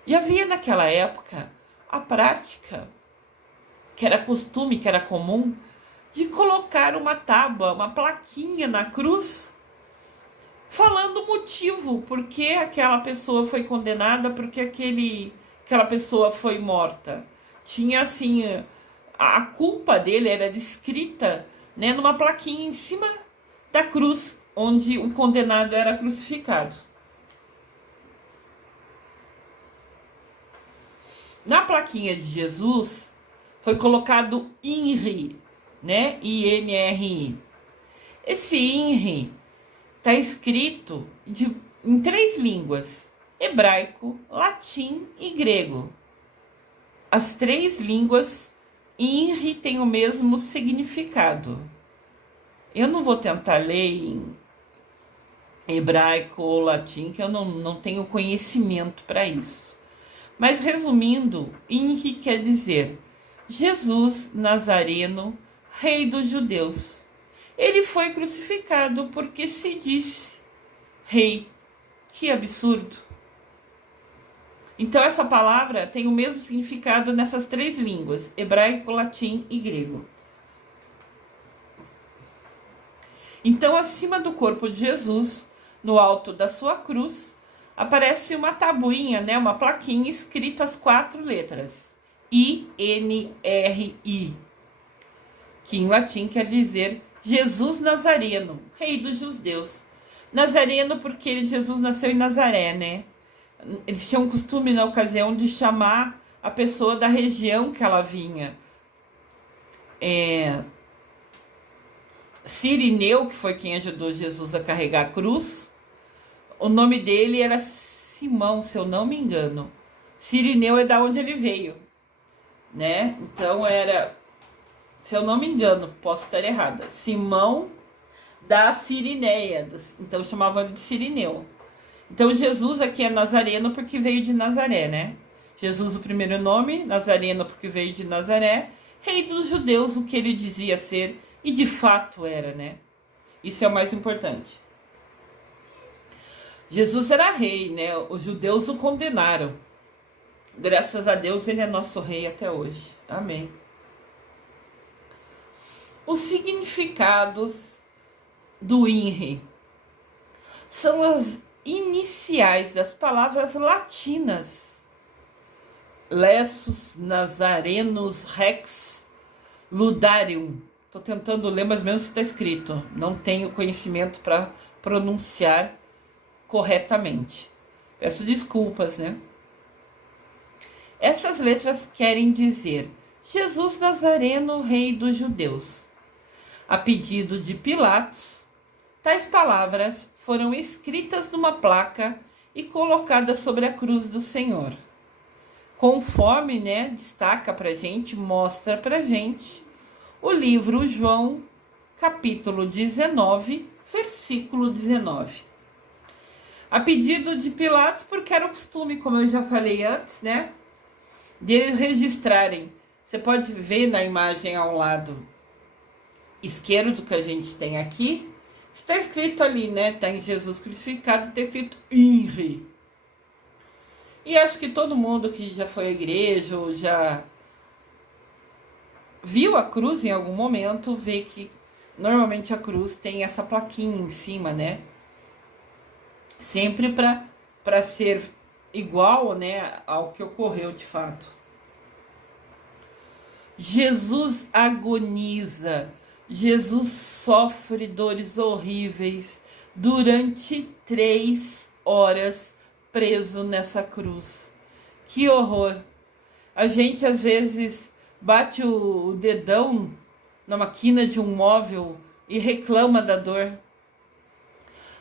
E havia naquela época a prática, que era costume, que era comum, de colocar uma tábua, uma plaquinha na cruz, falando o motivo, por que aquela pessoa foi condenada, por que aquela pessoa foi morta. Tinha assim, a culpa dele era descrita, né, numa plaquinha em cima da cruz, onde o condenado era crucificado. Na plaquinha de Jesus foi colocado INRI, né? INRI. Esse INRI está escrito em 3 línguas: hebraico, latim e grego. As 3 línguas INRI têm o mesmo significado. Eu não vou tentar ler em hebraico ou latim, que eu não tenho conhecimento para isso. Mas resumindo, INRI quer dizer Jesus Nazareno, Rei dos Judeus. Ele foi crucificado porque se disse rei. Que absurdo! Então essa palavra tem o mesmo significado nessas 3 línguas: hebraico, latim e grego. Então, acima do corpo de Jesus, no alto da sua cruz, aparece uma tabuinha, né, uma plaquinha escrita as 4 letras: INRI, que em latim quer dizer Jesus Nazareno, Rei dos Judeus. Nazareno porque Jesus nasceu em Nazaré, né? Eles tinham costume na ocasião de chamar a pessoa da região que ela vinha. Cirineu, que foi quem ajudou Jesus a carregar a cruz, o nome dele era Simão, se eu não me engano. Cirineu é da onde ele veio, né? Então era, se eu não me engano, posso estar errada, Simão da Cirineia, então chamava ele de Cirineu. Então Jesus aqui é Nazareno porque veio de Nazaré, né? Jesus, o primeiro nome, Nazareno porque veio de Nazaré, Rei dos Judeus, o que ele dizia ser, e de fato era, né? Isso é o mais importante. Jesus era rei, né? Os judeus o condenaram. Graças a Deus ele é nosso rei até hoje. Amém. Os significados do INRI são as iniciais das palavras latinas: Lessus, Nazarenus, Rex, Ludarium. Estou tentando ler, mas menos que está escrito. Não tenho conhecimento para pronunciar corretamente. Peço desculpas, né? Essas letras querem dizer Jesus Nazareno, Rei dos Judeus. A pedido de Pilatos, tais palavras foram escritas numa placa e colocadas sobre a cruz do Senhor. Conforme, né, destaca pra gente, mostra pra gente o livro João, capítulo 19, versículo 19. A pedido de Pilatos, porque era o costume, como eu já falei antes, né, de eles registrarem. Você pode ver na imagem ao lado esquerdo que a gente tem aqui, que está escrito ali, né, está em Jesus crucificado, está escrito INRI. E acho que todo mundo que já foi à igreja ou já viu a cruz em algum momento, vê que normalmente a cruz tem essa plaquinha em cima, né? Sempre para ser igual, né, ao que ocorreu de fato. Jesus agoniza, Jesus sofre dores horríveis durante 3 horas preso nessa cruz. Que horror! A gente às vezes bate o dedão na maquina de um móvel e reclama da dor.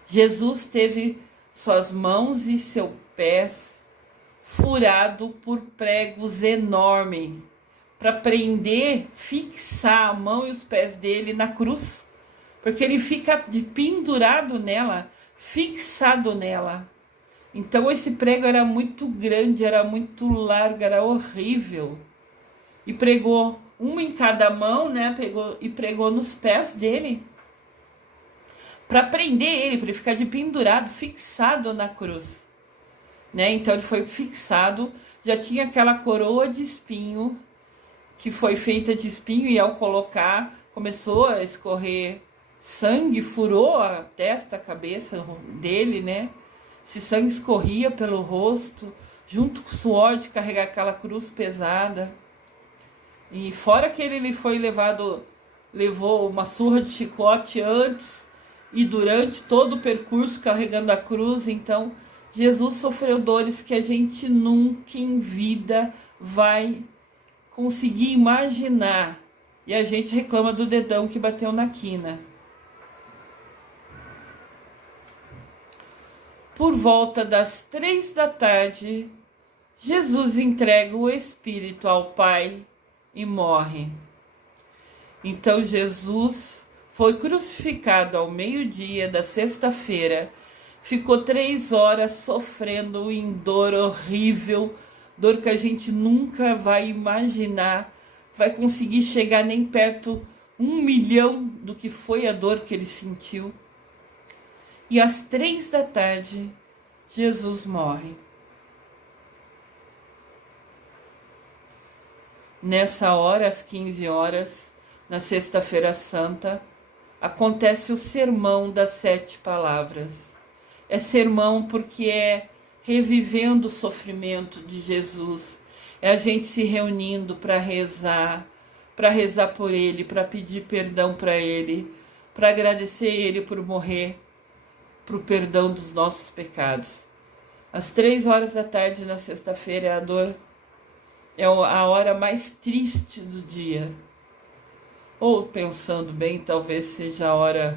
Jesus teve suas mãos e seus pés furado por pregos enormes para prender, fixar a mão e os pés dele na cruz, porque ele fica pendurado nela, fixado nela. Então esse prego era muito grande, era muito largo, era horrível. E pregou uma em cada mão, né? Pregou nos pés dele, para prender ele, para ele ficar de pendurado, fixado na cruz, né? Então ele foi fixado, já tinha aquela coroa de espinho, que foi feita de espinho, e ao colocar, começou a escorrer sangue, furou a testa, a cabeça dele, né? Esse sangue escorria pelo rosto, junto com o suor de carregar aquela cruz pesada. E fora que ele foi levou uma surra de chicote antes e durante todo o percurso carregando a cruz. Então, Jesus sofreu dores que a gente nunca em vida vai conseguir imaginar. E a gente reclama do dedão que bateu na quina. Por volta das 3 da tarde, Jesus entrega o Espírito ao Pai e morre. Então Jesus foi crucificado ao meio-dia da sexta-feira, ficou 3 horas sofrendo em dor horrível, dor que a gente nunca vai imaginar, vai conseguir chegar nem perto 1 milhão do que foi a dor que ele sentiu. E às 3 da tarde, Jesus morre. Nessa hora, às 15 horas, na Sexta-feira Santa, acontece o sermão das 7 palavras. É sermão porque é revivendo o sofrimento de Jesus. É a gente se reunindo para rezar por ele, para pedir perdão para ele, para agradecer ele por morrer, para o perdão dos nossos pecados. Às 3 horas da tarde na sexta-feira é a dor, é a hora mais triste do dia. Ou, pensando bem, talvez seja a hora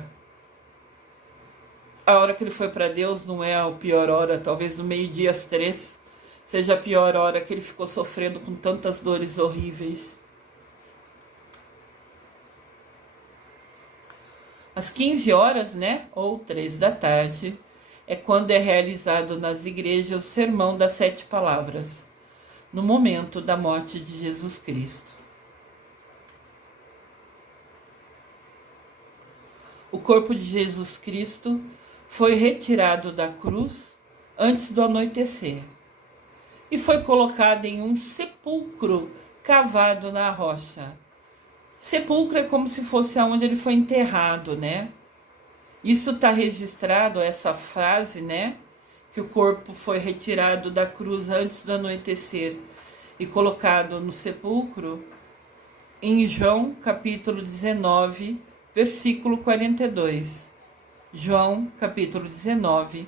que ele foi para Deus não é a pior hora, talvez do meio-dia às 3 seja a pior hora, que ele ficou sofrendo com tantas dores horríveis. Às 15 horas, né, ou 3 da tarde, é quando é realizado nas igrejas o sermão das 7 palavras, no momento da morte de Jesus Cristo. O corpo de Jesus Cristo foi retirado da cruz antes do anoitecer e foi colocado em um sepulcro cavado na rocha. Sepulcro é como se fosse aonde ele foi enterrado, né? Isso está registrado, essa frase, né? Que o corpo foi retirado da cruz antes do anoitecer e colocado no sepulcro, em João capítulo 19, versículo 42. João capítulo 19,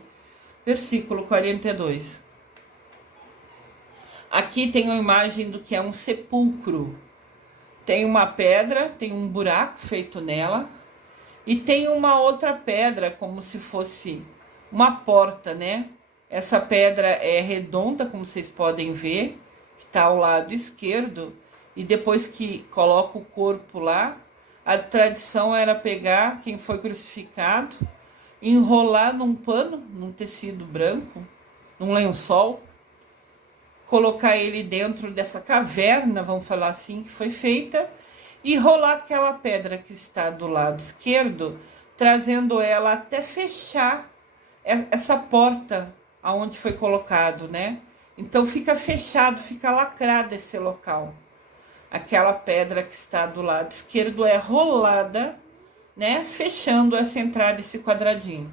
versículo 42. Aqui tem uma imagem do que é um sepulcro. Tem uma pedra, tem um buraco feito nela, e tem uma outra pedra, como se fosse uma porta, né? Essa pedra é redonda, como vocês podem ver, que está ao lado esquerdo, e depois que coloca o corpo lá, a tradição era pegar quem foi crucificado, enrolar num pano, num tecido branco, num lençol, colocar ele dentro dessa caverna, vamos falar assim, que foi feita, e rolar aquela pedra que está do lado esquerdo, trazendo ela até fechar essa porta aonde foi colocado, né? Então fica fechado, fica lacrado esse local. Aquela pedra que está do lado esquerdo é rolada, né? Fechando essa entrada, esse quadradinho.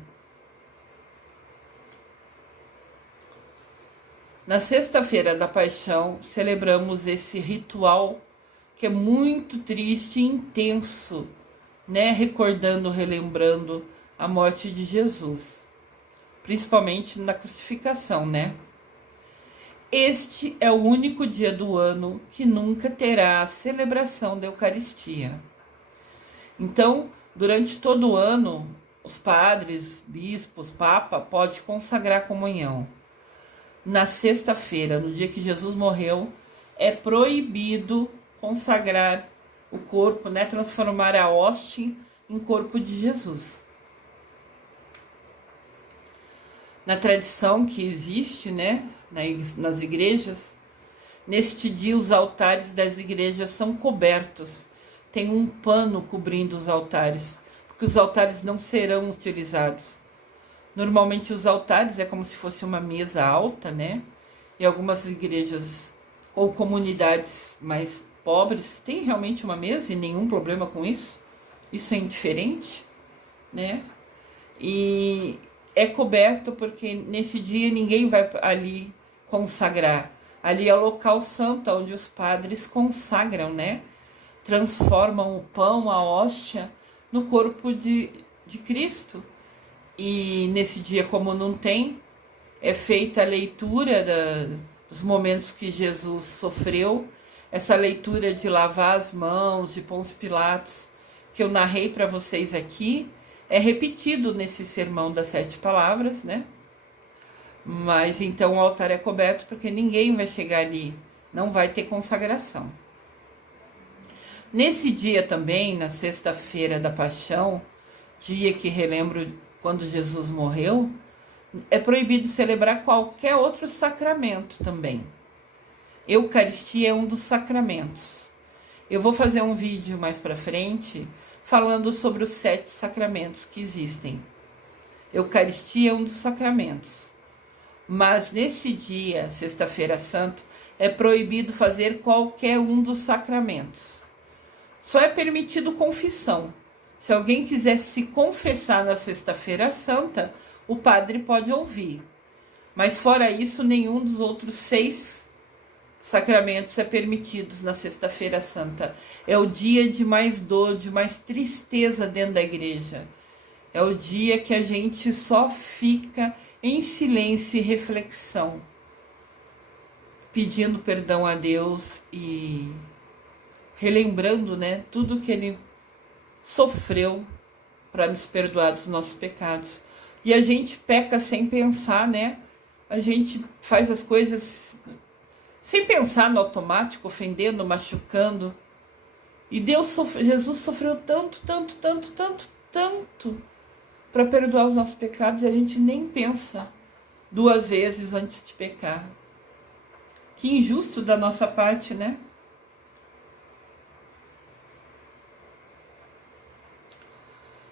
Na sexta-feira da Paixão, celebramos esse ritual que é muito triste e intenso, né? Recordando, relembrando a morte de Jesus, principalmente na crucificação, né? Este é o único dia do ano que nunca terá a celebração da Eucaristia. Então, durante todo o ano, os padres, bispos, papa, podem consagrar a comunhão. Na sexta-feira, no dia que Jesus morreu, é proibido consagrar o corpo, né? Transformar a hóstia em corpo de Jesus. Na tradição que existe, né, nas igrejas, neste dia os altares das igrejas são cobertos. Tem um pano cobrindo os altares, porque os altares não serão utilizados. Normalmente os altares é como se fosse uma mesa alta, né? E algumas igrejas ou comunidades mais pobres têm realmente uma mesa e nenhum problema com isso. Isso é indiferente, né? E é coberto porque nesse dia ninguém vai ali consagrar. Ali é o local santo onde os padres consagram, né? Transformam o pão, a hóstia, no corpo de Cristo. E nesse dia, como não tem, é feita a leitura dos momentos que Jesus sofreu, essa leitura de lavar as mãos, de Pôncio Pilatos, que eu narrei para vocês aqui, é repetido nesse sermão das 7 palavras, né? Mas então o altar é coberto porque ninguém vai chegar ali, não vai ter consagração. Nesse dia também, na sexta-feira da Paixão, dia que relembro quando Jesus morreu, é proibido celebrar qualquer outro sacramento também. Eucaristia é um dos sacramentos. Eu vou fazer um vídeo mais para frente falando sobre os 7 sacramentos que existem. Eucaristia é um dos sacramentos. Mas nesse dia, sexta-feira santa, é proibido fazer qualquer um dos sacramentos. Só é permitido confissão. Se alguém quiser se confessar na sexta-feira santa, o padre pode ouvir. Mas fora isso, nenhum dos outros 6 sacramentos é permitido na sexta-feira santa. É o dia de mais dor, de mais tristeza dentro da igreja. É o dia que a gente só fica em silêncio e reflexão, pedindo perdão a Deus e relembrando, né, tudo que ele sofreu para nos perdoar dos nossos pecados. E a gente peca sem pensar, né? A gente faz as coisas sem pensar, no automático, ofendendo, machucando. E Jesus sofreu tanto para perdoar os nossos pecados, e a gente nem pensa 2 vezes antes de pecar. Que injusto da nossa parte, né?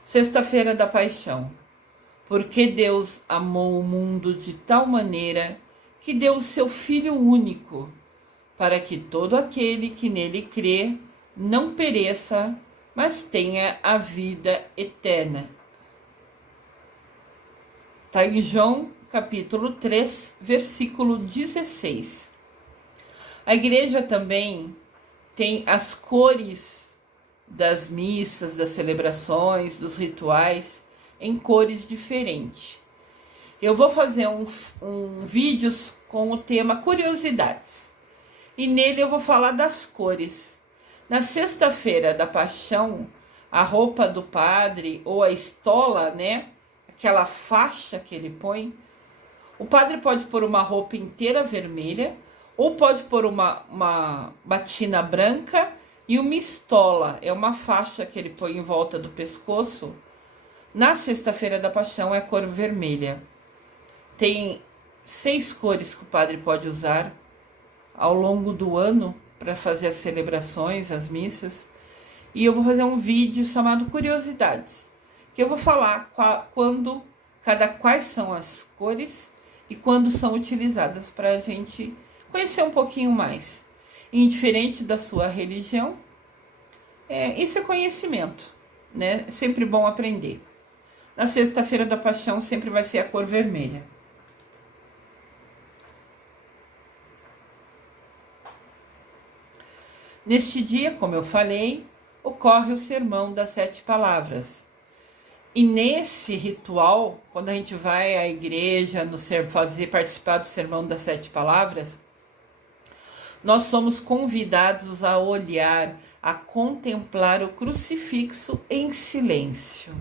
Sexta-feira da Paixão. Porque Deus amou o mundo de tal maneira que deu o seu Filho único, para que todo aquele que nele crê não pereça, mas tenha a vida eterna. Está em João, capítulo 3, versículo 16. A igreja também tem as cores das missas, das celebrações, dos rituais, em cores diferentes. Eu vou fazer um vídeo com o tema curiosidades. E nele eu vou falar das cores. Na sexta-feira da Paixão, a roupa do padre ou a estola, né? Aquela faixa que ele põe. O padre pode pôr uma roupa inteira vermelha ou pode pôr uma batina branca e uma estola. É uma faixa que ele põe em volta do pescoço. Na sexta-feira da Paixão é a cor vermelha. Tem 6 cores que o padre pode usar ao longo do ano para fazer as celebrações, as missas. E eu vou fazer um vídeo chamado Curiosidades, que eu vou falar quais são as cores e quando são utilizadas, para a gente conhecer um pouquinho mais. Indiferente da sua religião, isso é conhecimento, né? É sempre bom aprender. Na sexta-feira da Paixão sempre vai ser a cor vermelha. Neste dia, como eu falei, ocorre o sermão das 7 palavras. E nesse ritual, quando a gente vai à igreja participar do sermão das 7 palavras, nós somos convidados a olhar, a contemplar o crucifixo em silêncio.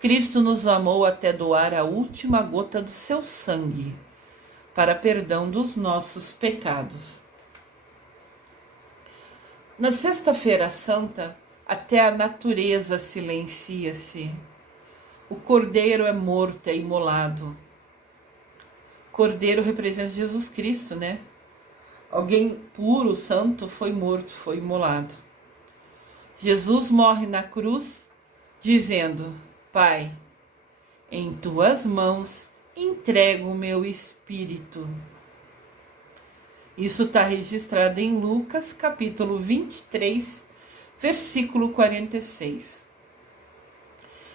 Cristo nos amou até doar a última gota do seu sangue para perdão dos nossos pecados. Na sexta-feira santa, até a natureza silencia-se. O cordeiro é morto, é imolado. Cordeiro representa Jesus Cristo, né? Alguém puro, santo, foi morto, foi imolado. Jesus morre na cruz dizendo: Pai, em tuas mãos entrego o meu espírito. Isso está registrado em Lucas, capítulo 23, versículo 46.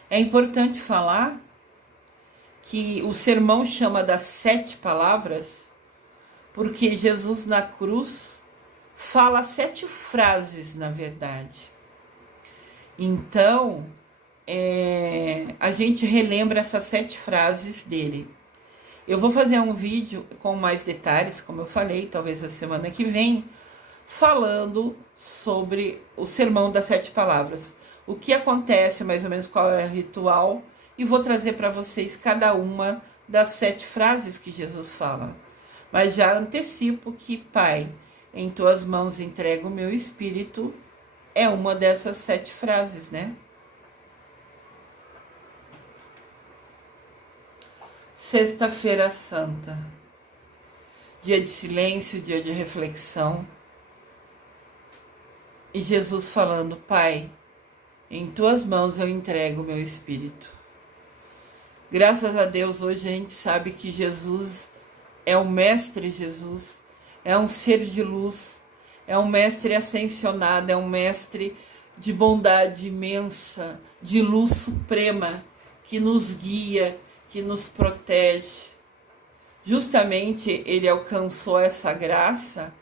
É importante falar que o sermão chama das 7 palavras, porque Jesus na cruz fala 7 frases, na verdade. Então, a gente relembra essas 7 frases dele. Eu vou fazer um vídeo com mais detalhes, como eu falei, talvez a semana que vem, falando sobre o sermão das 7 palavras. O que acontece, mais ou menos qual é o ritual, e vou trazer para vocês cada uma das 7 frases que Jesus fala. Mas já antecipo que, Pai, em tuas mãos entrego o meu espírito, é uma dessas 7 frases, né? Sexta-feira Santa, dia de silêncio, dia de reflexão. E Jesus falando: Pai, em tuas mãos eu entrego o meu espírito. Graças a Deus, hoje a gente sabe que Jesus é o Mestre Jesus, é um ser de luz, é um Mestre ascensionado, é um Mestre de bondade imensa, de luz suprema, que nos guia, que nos protege. Justamente ele alcançou essa graça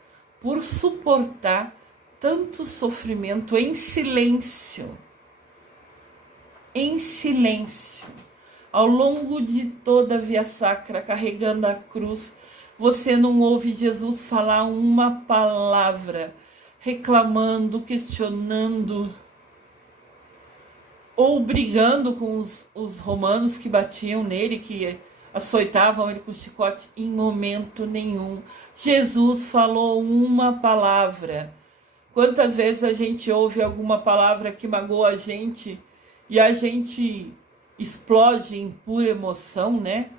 por suportar tanto sofrimento em silêncio. Em silêncio. Ao longo de toda a Via Sacra, carregando a cruz, você não ouve Jesus falar uma palavra, reclamando, questionando, ou brigando com os romanos que batiam nele, que açoitavam ele com chicote. Em momento nenhum Jesus falou uma palavra. Quantas vezes a gente ouve alguma palavra que magoa a gente e a gente explode em pura emoção, né?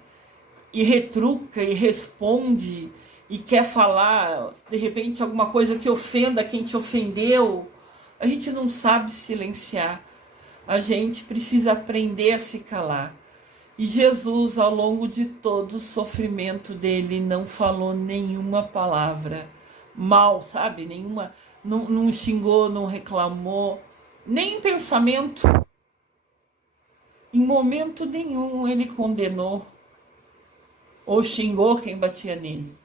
E retruca e responde e quer falar, de repente, alguma coisa que ofenda quem te ofendeu. A gente não sabe silenciar. A gente precisa aprender a se calar. E Jesus, ao longo de todo o sofrimento dele, não falou nenhuma palavra mal, sabe? Nenhuma, não xingou, não reclamou, nem em pensamento. Em momento nenhum ele condenou ou xingou quem batia nele.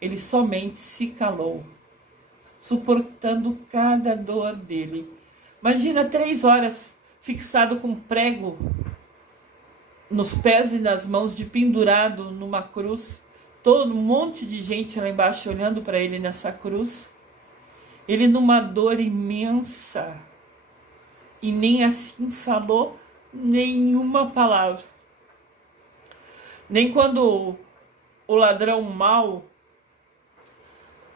Ele somente se calou, suportando cada dor dele. Imagina 3 horas fixado com prego nos pés e nas mãos, de pendurado numa cruz, todo um monte de gente lá embaixo olhando para ele nessa cruz, ele numa dor imensa, e nem assim falou nenhuma palavra. Nem quando o ladrão mau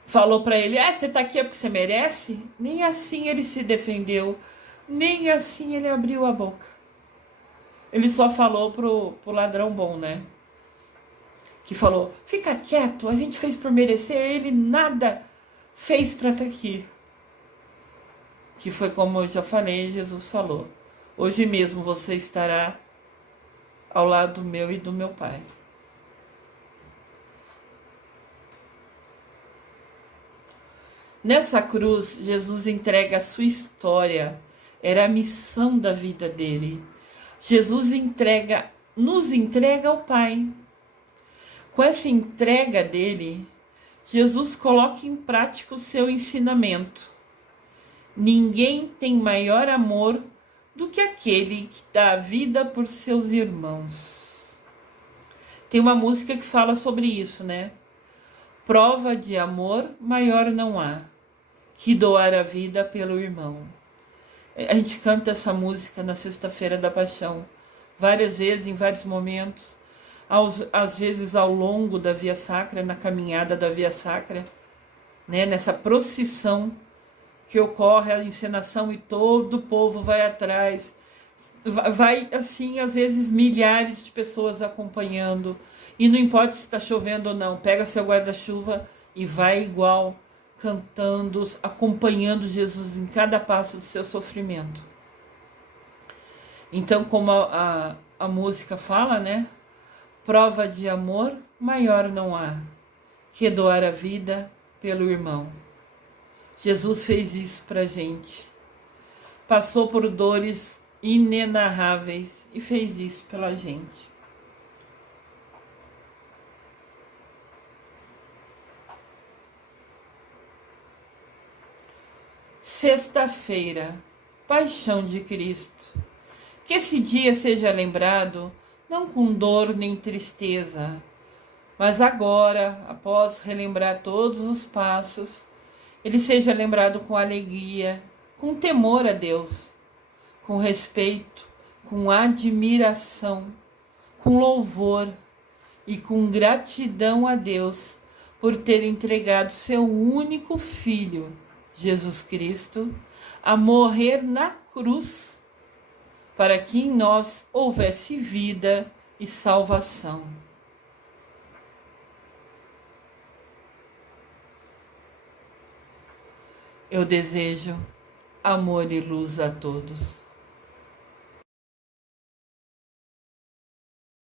falou para ele: você tá aqui é porque você merece? Nem assim ele se defendeu, nem assim ele abriu a boca. Ele só falou pro ladrão bom, né? Que falou: fica quieto, a gente fez por merecer, ele nada fez para estar aqui. Que foi como eu já falei, Jesus falou: hoje mesmo você estará ao lado meu e do meu Pai. Nessa cruz, Jesus entrega a sua história, era a missão da vida dele. Jesus nos entrega ao Pai. Com essa entrega dele, Jesus coloca em prática o seu ensinamento. Ninguém tem maior amor do que aquele que dá a vida por seus irmãos. Tem uma música que fala sobre isso, né? Prova de amor maior não há que doar a vida pelo irmão. A gente canta essa música na Sexta-feira da Paixão, várias vezes, em vários momentos, às vezes ao longo da Via Sacra, na caminhada da Via Sacra, né? Nessa procissão que ocorre a encenação e todo o povo vai atrás, vai assim, às vezes milhares de pessoas acompanhando, e não importa se está chovendo ou não, pega seu guarda-chuva e vai igual, cantando, acompanhando Jesus em cada passo do seu sofrimento. Então, como a música fala, né? Prova de amor maior não há que doar a vida pelo irmão. Jesus fez isso pra gente. Passou por dores inenarráveis e fez isso pela gente. Sexta-feira, Paixão de Cristo. Que esse dia seja lembrado não com dor nem tristeza, mas agora, após relembrar todos os passos, ele seja lembrado com alegria, com temor a Deus, com respeito, com admiração, com louvor e com gratidão a Deus por ter entregado seu único Filho, Jesus Cristo, a morrer na cruz para que em nós houvesse vida e salvação. Eu desejo amor e luz a todos.